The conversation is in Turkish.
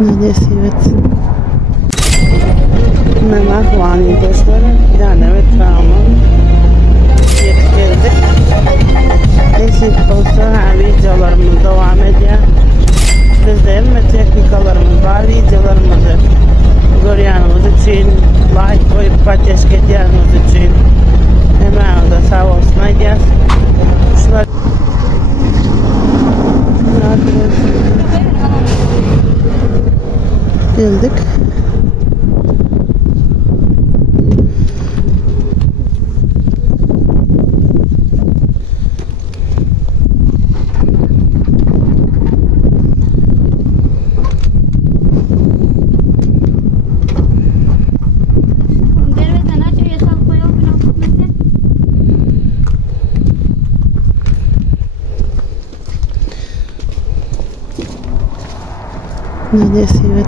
Neresi evet. Mehmet Vani dostları. Yani evet tamam. Yetiştirdik. Neyse dostlar videolarımız devam ediyor. Sizlerin ve teknikalarımız var. Videolarımızı görüyorsunuz için like koyup paylaş ediyorsunuz için hemen da sağ olsun ayacağız. Şunlar geldik. Neresi evet.